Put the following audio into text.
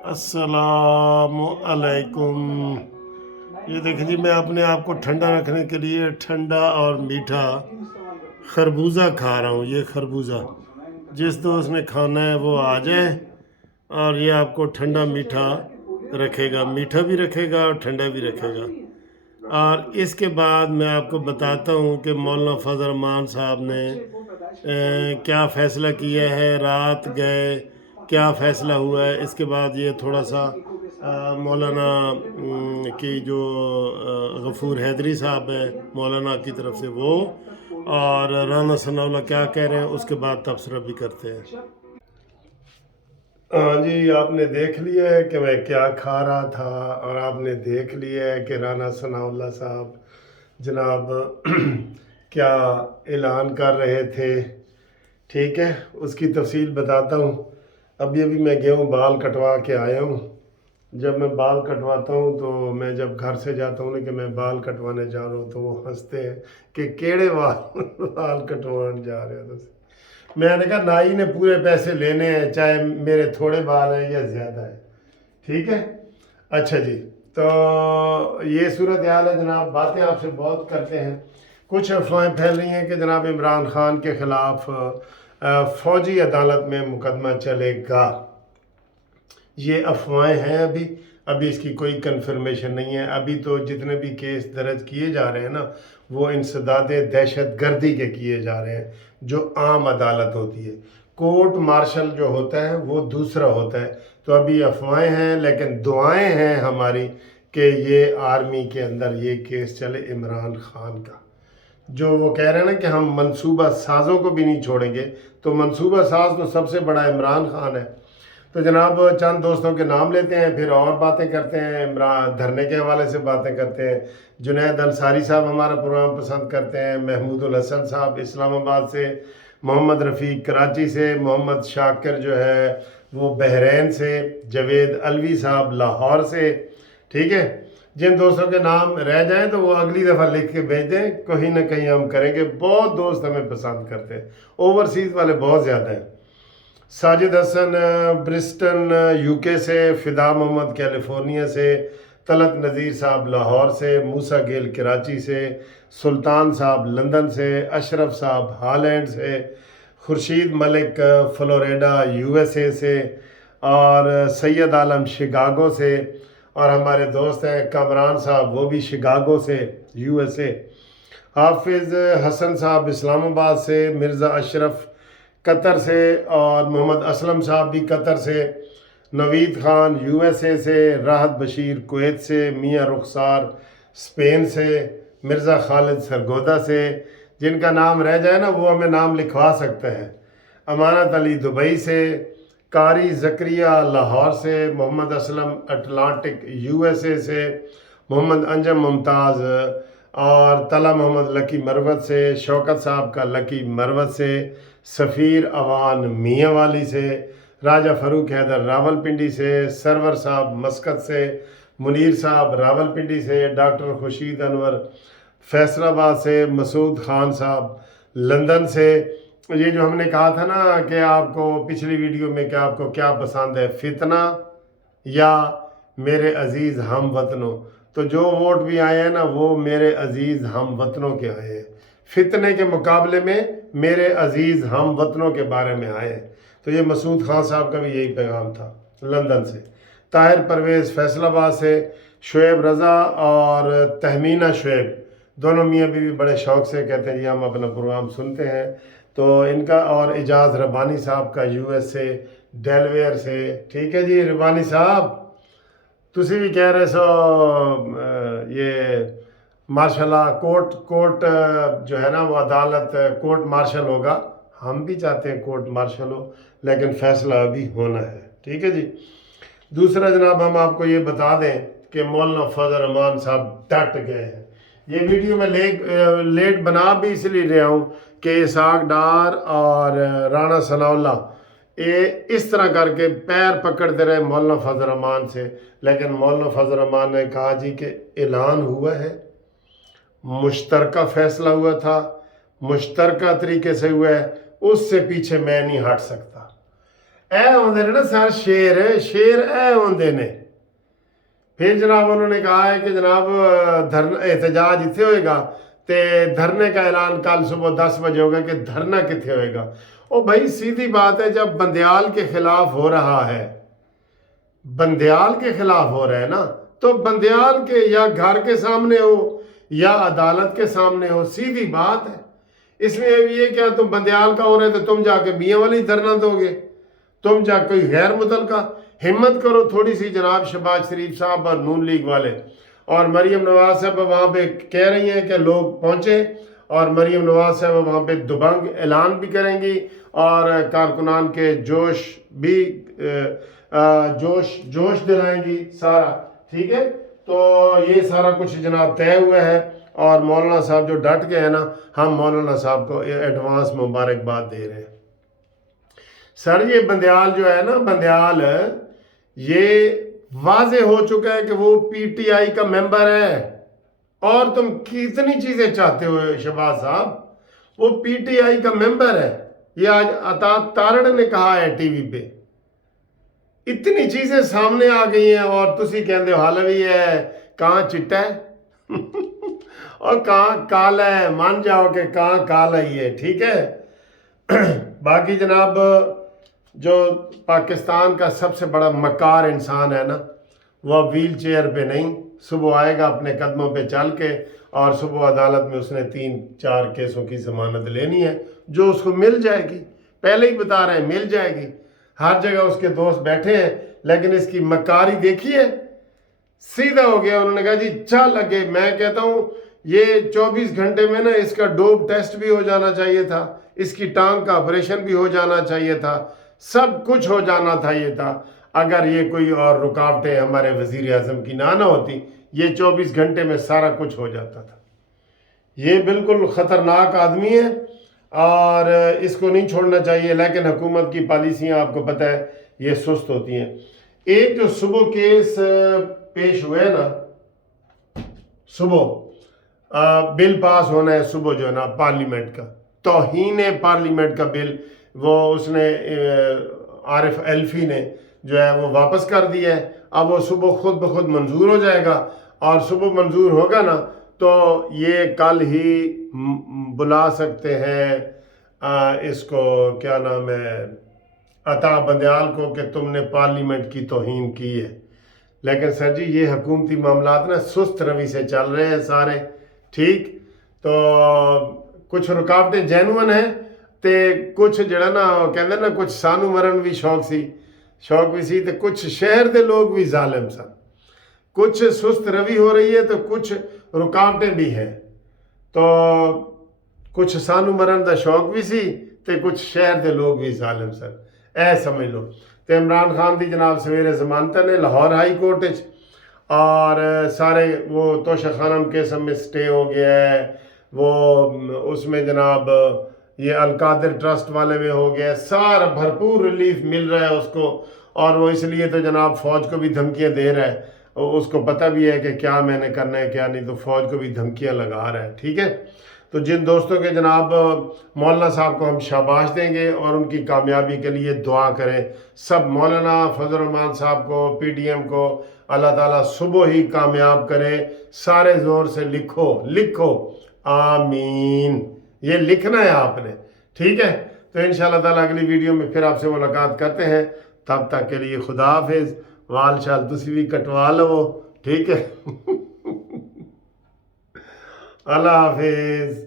अस्सलाम अलैकुम। ये देखें जी, मैं अपने आप को ठंडा रखने के लिए ठंडा और मीठा खरबूजा खा रहा हूँ। ये खरबूजा जिस दोस्त ने खाना है वो आ जाए, और ये आपको ठंडा मीठा रखेगा, मीठा भी रखेगा और ठंडा भी रखेगा। और इसके बाद मैं आपको बताता हूँ कि मौलाना फजल रहमान साहब ने क्या फ़ैसला किया है, रात गए क्या फ़ैसला हुआ है। इसके बाद ये थोड़ा सा मौलाना की जो गफूर हैदरी साहब है मौलाना की तरफ से, वो और राना सनाउल्लाह क्या कह रहे हैं, उसके बाद तबसरा भी करते हैं। हाँ जी, आपने देख लिया है कि मैं क्या खा रहा था, और आपने देख लिया है कि राना सनाउल्लाह साहब जनाब क्या ऐलान कर रहे थे। ठीक है, उसकी तफसील बताता हूँ। अभी अभी मैं गया हूँ, बाल कटवा के आया हूँ। जब मैं बाल कटवाता हूँ तो मैं जब घर से जाता हूँ ना कि मैं बाल कटवाने जा रहा हूँ, तो वो हंसते हैं कि केड़े बाल कटवाने जा रहे हो। तो मैंने कहा नाई ने पूरे पैसे लेने हैं, चाहे मेरे थोड़े बाल हैं या ज़्यादा है। ठीक है, अच्छा जी। तो ये सूरत हाल है जनाब। बातें आपसे बहुत करते हैं। कुछ अफवाहें फैल रही हैं कि जनाब इमरान खान के ख़िलाफ़ फ़ौजी अदालत में मुकदमा चलेगा। ये अफवाहें हैं, अभी इसकी कोई कन्फर्मेशन नहीं है। अभी तो जितने भी केस दर्ज किए जा रहे हैं ना, वो इंसदाद दहशत गर्दी के किए जा रहे हैं, जो आम अदालत होती है। कोर्ट मार्शल जो होता है वो दूसरा होता है। तो अभी अफवाहें हैं, लेकिन दुआएं हैं हमारी कि ये आर्मी के अंदर ये केस चले इमरान खान का। जो वो कह रहे हैं ना कि हम मंसूबा साज़ों को भी नहीं छोड़ेंगे, तो मंसूबा साज तो सबसे बड़ा इमरान खान है। तो जनाब चंद दोस्तों के नाम लेते हैं, फिर और बातें करते हैं। इमरान धरने के हवाले से बातें करते हैं। जुनैद अंसारी साहब हमारा प्रोग्राम पसंद करते हैं। महमूद उल हसन साहब इस्लामाबाद से, मोहम्मद रफ़ीक कराची से, मोहम्मद शाकिर जो है वो बहरैन से, जवेद अलवी साहब लाहौर से। ठीक है, जिन दोस्तों के नाम रह जाएं तो वो अगली दफ़ा लिख के भेज दें, कहीं ना कहीं हम करेंगे। बहुत दोस्त हमें पसंद करते हैं, ओवरसीज़ वाले बहुत ज़्यादा हैं। साजिद हसन ब्रिस्टन यूके से, फ़िदा मोहम्मद कैलिफोर्निया से, तलत नज़ीर साहब लाहौर से, मूसा गेल कराची से, सुल्तान साहब लंदन से, अशरफ साहब हॉलैंड से, खुर्शीद मलिक फ्लोरिडा यूएसए से, और सैयद आलम शिकागो से, और हमारे दोस्त हैं कमरान साहब, वो भी शिकागो से यूएसए। हाफिज़ हसन साहब इस्लामाबाद से, मिर्ज़ा अशरफ कतर से, और मोहम्मद असलम साहब भी कतर से, नवीद ख़ान यूएसए से, राहत बशीर कुवैत से, मियाँ रुखसार स्पेन से, मिर्ज़ा खालिद सरगोदा से। जिनका नाम रह जाए ना वो हमें नाम लिखवा सकते हैं। अमानत अली दुबई से, कारी ज़करिया लाहौर से, मोहम्मद असलम अटलांटिक यूएसए से, मोहम्मद अंजम मुमताज़ और तला मोहम्मद लकी मरवत से, शौकत साहब का लकी मरवत से, सफ़ीर अवान मियाँ वाली से, राजा फ़रूक हैदर रावलपिंडी से, सरवर साहब मस्कत से, मुनीर साहब रावलपिंडी से, डॉक्टर खुर्शीद अनवर फैसलाबाद से, मसूद ख़ान साहब लंदन से। ये जो हमने कहा था ना कि आपको पिछली वीडियो में कि आपको क्या पसंद है, फितना या मेरे अज़ीज़ हम वतनों, तो जो वोट भी आए हैं ना वो मेरे अज़ीज़ हम वतनों के आए हैं। फितने के मुकाबले में मेरे अज़ीज़ हम वतनों के बारे में आए हैं। तो ये मसूद ख़ान साहब का भी यही पैगाम था लंदन से। ताहिर परवेज़ फैसलाबाद से, शुएब रज़ा और तहमीना शुएब दोनों मियाँ बीवी बड़े शौक़ से कहते हैं जी हम अपना प्रोग्राम सुनते हैं। तो इनका, और एजाज़ रब्बानी साहब का यूएस से, डेलवेयर से। ठीक है जी रब्बानी साहब, तुसी भी कह रहे सो ये मार्शल कोर्ट जो है ना वो अदालत कोर्ट मार्शल होगा। हम भी चाहते हैं कोर्ट मार्शल हो, लेकिन फ़ैसला अभी होना है। ठीक है जी। दूसरा जनाब हम आपको ये बता दें कि मौलाना फजल रहमान साहब डट गए हैं। ये वीडियो मैं लेट बना भी इसलिए रहा हूँ कि इसहाक डार और राना सनाउल्लाह ये इस तरह करके पैर पकड़ते रहे मौलाना फजल रहमान से। लेकिन मौलाना फजल रहमान ने कहा जी कि ऐलान हुआ है, मुश्तरका फ़ैसला हुआ था, मुश्तरका तरीके से हुआ है, उससे पीछे मैं नहीं हट सकता। ਇਹ ਹੁੰਦੇ ਨੇ ਨਾ ਸਰ ਸ਼ੇਰ ਇਹ ਹੁੰਦੇ ਨੇ। फिर जनाब उन्होंने कहा है कि जनाब धरना एहतजाज इतने होएगा तो धरने का ऐलान कल सुबह 10 बजे होगा कि धरना कितने होएगा। ओ भाई सीधी बात है, जब बंदयाल के खिलाफ हो रहा है, बंदयाल के खिलाफ हो रहा है ना, तो बंदयाल के या घर के सामने हो या अदालत के सामने हो, सीधी बात है। इसमें ये क्या तुम बंदयाल का हो रहे तो तुम जाके मियाँ वाली धरना दोगे, तुम जा कोई गैर मुतलका हिम्मत करो थोड़ी सी। जनाब शहबाज शरीफ साहब और नून लीग वाले और मरीम नवाज साहब वहाँ पे कह रही हैं कि लोग पहुँचे, और मरीम नवाज साहब वहाँ पे दुबंग ऐलान भी करेंगी और कारकुनान के जोश भी जोश दिलाएंगी सारा। ठीक है, तो ये सारा कुछ जनाब तय हुआ है, और मौलाना साहब जो डट गए हैं ना, हम मौलाना साहब को एडवांस मुबारकबाद दे रहे हैं। सर ये बंदयाल जो है ना, बंदयाल ये वाजे हो चुका है कि वो पीटीआई का मेंबर है, और तुम कितनी चीज़ें चाहते हो शहबाज साहब, वो पीटीआई का मेंबर है। ये आज अता तारड़ ने कहा है टीवी पे, इतनी चीज़ें सामने आ गई हैं, और तुसी कहते हो हाल भी है कहाँ चिट्टा है और कहाँ काला है। मान जाओ कि कहाँ काला ही है। ठीक है बाकी जनाब जो पाकिस्तान का सबसे बड़ा मकार इंसान है ना, वह व्हील चेयर पे नहीं, सुबह आएगा अपने कदमों पे चल के, और सुबह अदालत में उसने 3-4 केसों की ज़मानत लेनी है, जो उसको मिल जाएगी। पहले ही बता रहे हैं मिल जाएगी। हर जगह उसके दोस्त बैठे हैं, लेकिन इसकी मकारी देखिए, सीधा हो गया। उन्होंने कहा जी चल लगे। मैं कहता हूँ ये 24 घंटे में ना इसका डोप टेस्ट भी हो जाना चाहिए था, इसकी टांग का ऑपरेशन भी हो जाना चाहिए था, सब कुछ हो जाना था ये था, अगर ये कोई और रुकावटें हमारे वज़ीर आज़म की ना होती, ये 24 घंटे में सारा कुछ हो जाता था। ये बिल्कुल ख़तरनाक आदमी है और इसको नहीं छोड़ना चाहिए, लेकिन हुकूमत की पॉलिसियाँ आपको पता है ये सुस्त होती हैं। एक जो सुबह केस पेश हुए ना, सुबह बिल पास होना है सुबह जो है ना पार्लियामेंट का, तौहीन पार्लियामेंट का बिल, वो उसने आरिफ एल्फी ने जो है वो वापस कर दिया है। अब वो सुबह खुद ब खुद मंजूर हो जाएगा, और सुबह मंजूर होगा ना तो ये कल ही बुला सकते हैं इसको, क्या नाम है, अता बंदयाल को, कि तुमने पार्लियामेंट की तौहीन की है। लेकिन सर जी ये हुकूमती मामलात ना सुस्त रवि से चल रहे हैं सारे। ठीक, तो कुछ रुकावटें जैनुअन हैं ते कुछ जड़ा ना कहते ना कुछ सानू मरन भी शौक भी सी, ते कुछ शहर के लोग भी जालिम सन। कुछ सुस्त रवि हो रही है तो कुछ रुकावटें भी हैं, तो कुछ सानू मरन का शौक भी सी ते कुछ शहर के लोग भी जालिम सन, ऐ समझ लो। तो इमरान खान की जनाब सवेरे जमानत ने लाहौर हाई कोर्ट च, और सारे वो तोशा खानम केस में स्टे हो गया है, वो उसमें जनाब ये अलकादिर ट्रस्ट वाले में हो गया, सारा भरपूर रिलीफ मिल रहा है उसको, और वो इसलिए तो जनाब फ़ौज को भी धमकियां दे रहा है, उसको पता भी है कि क्या मैंने करना है क्या नहीं, तो फ़ौज को भी धमकियां लगा रहा है। ठीक है, तो जिन दोस्तों के जनाब मौलाना साहब को हम शाबाश देंगे और उनकी कामयाबी के लिए दुआ करें, सब मौलाना फजल रहमान साहब को, PDM को अल्लाह ताला सुबह ही कामयाब करे। सारे ज़ोर से लिखो आमीन, ये लिखना है आपने। ठीक है, तो इंशाअल्लाह ताला अगली वीडियो में फिर आपसे मुलाकात करते हैं। तब तक के लिए खुदा हाफिज़। वाल शाल तुसी भी कटवा लो। ठीक है अल्लाह हाफिज़।